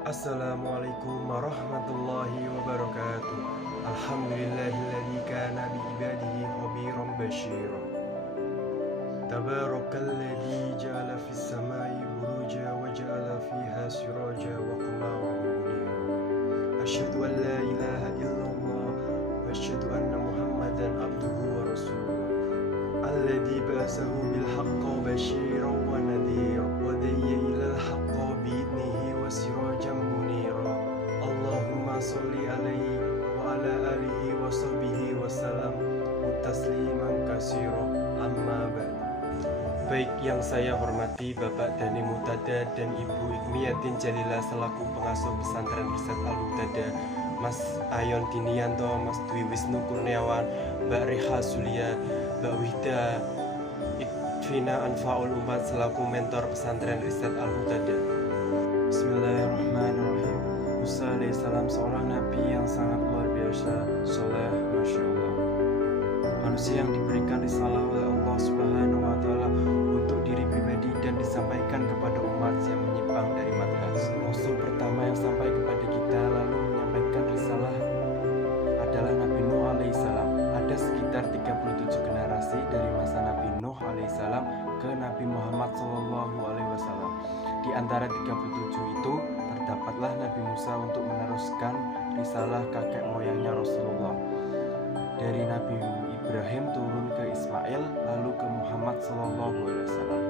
Assalamualaikum warahmatullahi wabarakatuh. Alhamdulillahilladzi kana bi ibadihi khabiran basyira. Tabarakalladzi ja'ala fis samai buruja wa ja'ala fiha siraja wa qamaran munira. Asyhadu an la ilaha illallah wa asyhadu anna Muhammadan abduhu wa rasuluh. Alladzi ba'atsahu bil haqqi basyiran wa nadhira wa dayya ilal haqqi bi'idnihi wa sirajan munira. Allahumma sholli alaihi wa ala alihi wa sahbihi wa salam tasliman katsira. Amma ba'd. Baik yang saya hormati Bapak Dani Muhtada dan Ibu Ikmiyatin Jalila selaku pengasuh pesantren Riset Al-Muhtada, Mas Ayon Dinianto, Mas Dwi Wisnu Kurniawan, Mbak Reha Zulia, Mbak Wihda Ikvina Anfaul Umat selaku mentor pesantren Riset Al-Muhtada. Bismillahirrahmanirrahim. Musa alaihissalam seorang nabi yang sangat luar biasa, soleh, masya Allah. Manusia yang diberikan risalah oleh Allah Subhanahu wa Ta'ala untuk diri pribadi dan disampaikan kepada umat yang menyimpang dari manhaj. Rasul pertama yang sampai kepada kita lalu menyampaikan risalah adalah Nabi Nuh alaihissalam. Ada sekitar 37 generasi dari masa Nabi Nuh alaihissalam ke Nabi Muhammad sallallahu alaihi wasallam. Di antara 37 itu terdapatlah Nabi Musa untuk meneruskan risalah kakek moyangnya Rasulullah. Dari Nabi Ibrahim turun ke Ismail lalu ke Muhammad sallallahu alaihi wasallam.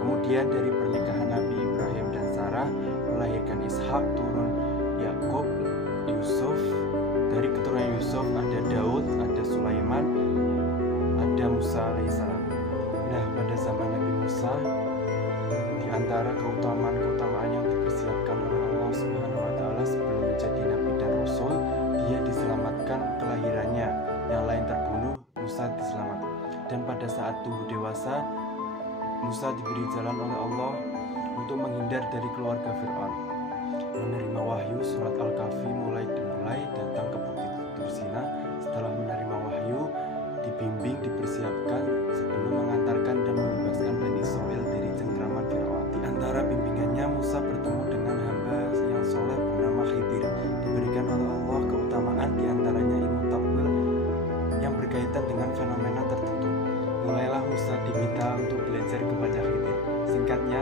Kemudian dari pernikahan Nabi Ibrahim dan Sarah melahirkan Ishak, turun Yakub, Yusuf. Dari keturunan Yusuf ada Daud, ada Sulaiman, ada Musa alaihissalam. Nah, pada zaman Nabi Musa, di antara keutamaan yang dipersiapkan oleh Allah Subhanahu wa Ta'ala sebelum menjadi nabi dan rasul, dia diselamatkan kelahirannya. Yang lain terbunuh, Musa diselamatkan. Dan pada saat tumbuh dewasa, Musa diberi jalan oleh Allah untuk menghindar dari keluarga Fir'aun. Menerima wahyu surat Al-Kahfi mulai datang ke Bukit Tursina. Setelah menerima wahyu, dibimbing, dipersiapkan sebelum mengantarkan dan membebaskan Bani Israil dari cengkraman Fir'aun. Di antara bimbingannya, Musa bertemu dengan hamba yang soleh bernama Khidir. Diberikan oleh Allah keutamaan di antaranya ilmu takwil yang berkaitan dengan fenomena tertentu. Mulailah Musa diminta untuk belajar kepada Khidir. Singkatnya,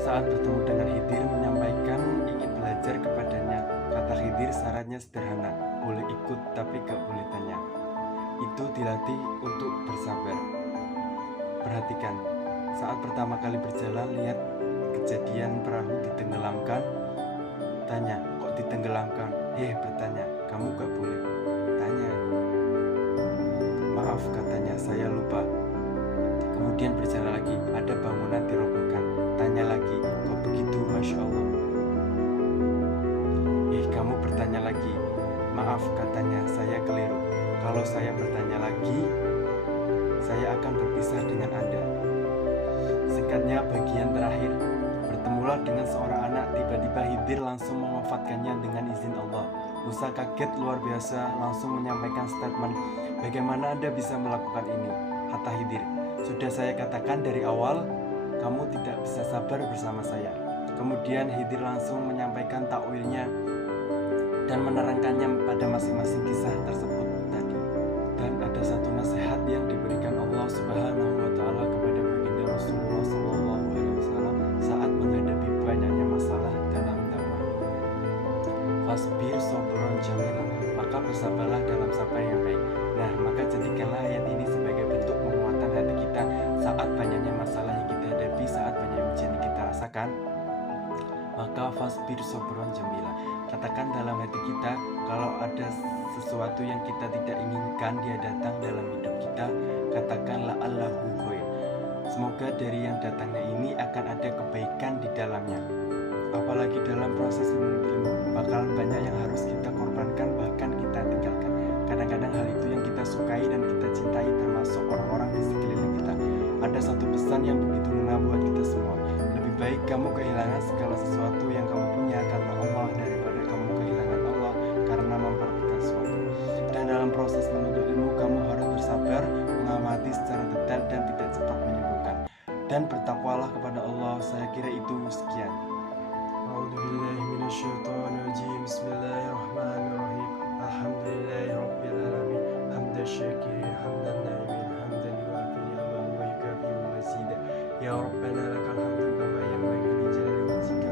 saat bertemu dengan Khidir menyampaikan ingin belajar kepadanya. Kata Khidir, syaratnya sederhana, boleh ikut tapi gak boleh tanya. Itu dilatih untuk bersabar. Perhatikan, saat pertama kali berjalan lihat kejadian perahu ditenggelamkan. Tanya, kok ditenggelamkan? Bertanya, kamu gak boleh tanya. Maaf, katanya, saya lupa. Kemudian berjalan lagi, ada bangunan dirobohkan. Tanya lagi, kok begitu? Masya Allah. Kamu bertanya lagi. Maaf, katanya, saya keliru. Kalau saya bertanya lagi, saya akan berpisah dengan Anda. Singkatnya, bagian terakhir, bertemulah dengan seorang anak. Tiba-tiba Khidir langsung mewafatkannya dengan izin Allah. Musa kaget luar biasa, langsung menyampaikan statement, bagaimana Anda bisa melakukan ini? Kata Khidir, sudah saya katakan dari awal, kamu tidak bisa sabar bersama saya. Kemudian Khidir langsung menyampaikan takwilnya dan menerangkannya pada masing-masing kisah tersebut tadi. Dan ada satu nasihat yang diberikan Allah Subhanahu wa Ta'ala kepada baginda Rasulullah sallallahu alaihi wasallam saat menghadapi banyaknya masalah dalam dakwah. Fasbir sabron jamilan, maka bersabarlah dalam sabar yang baik. Nah, maka jadikanlah ayat ini sebagai bentuk penguatan hati kita saat banyaknya masalah yang kita hadapi, saat banyak ujian yang kita rasakan. Maka fasbir sabron jamilan, katakan dalam hati kita, kalau ada sesuatu yang kita tidak inginkan dia datang dalam hidup kita, katakanlah Allahu khair. Semoga dari yang datangnya ini akan ada kebaikan di dalamnya. Apalagi dalam proses ilmu, bakalan banyak yang harus kita korbankan, bahkan kita tinggalkan. Kadang-kadang hal itu yang kita sukai dan kita cintai, termasuk orang-orang di sekeliling kita. Ada satu pesan yang begitu ngena buat kita semua. Lebih baik kamu kehilangan segala sesuatu yang kamu punya karena Allah, daripada kamu kehilangan Allah karena memperbudak sesuatu. Dan dalam proses menuntut ilmu, kamu harus bersabar, mengamati secara detail dan tidak cepat menyimpulkan. Dan bertakwalah kepada Allah. Saya kira itu sekian. أعوذ بالله من الشيطان الرجيم بسم الله الرحمن الرحيم الحمد لله رب العالمين حمد الشاكرين حمد الناعمين حمدا يوافي نعمه ويكافئ مزيدا يا ربنا لك الحمد كما ينبغي لجلال وجهك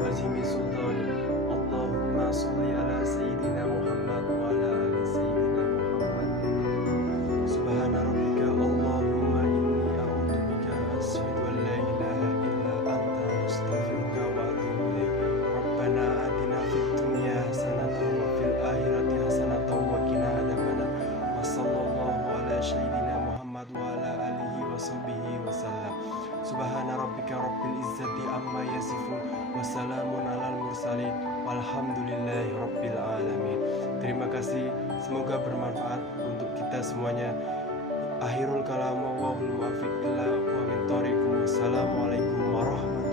وعظيم سلطانك اللهم صل على سيدنا محمد وعلى آل سيدنا محمد سبحان ربك اللهم إني أعوذ بك أشهد أن لا إله إلا أنت أستغفرك وأتوب إليك ربنا آتنا في الدنيا حسنة وفي الآخرة حسنة وقنا عذاب النار وصلى الله على سيدنا محمد وعلى آله وصحبه وسلم سبحان ربك رب العزة عما يصفون وسلام على المرسلين walhamdulillahi rabbil alamin. Terima kasih, semoga bermanfaat untuk kita semuanya. Akhirul kalam wallahul muwaffiq ila aqwamit thoriq. Wassalamualaikum warahmatullahi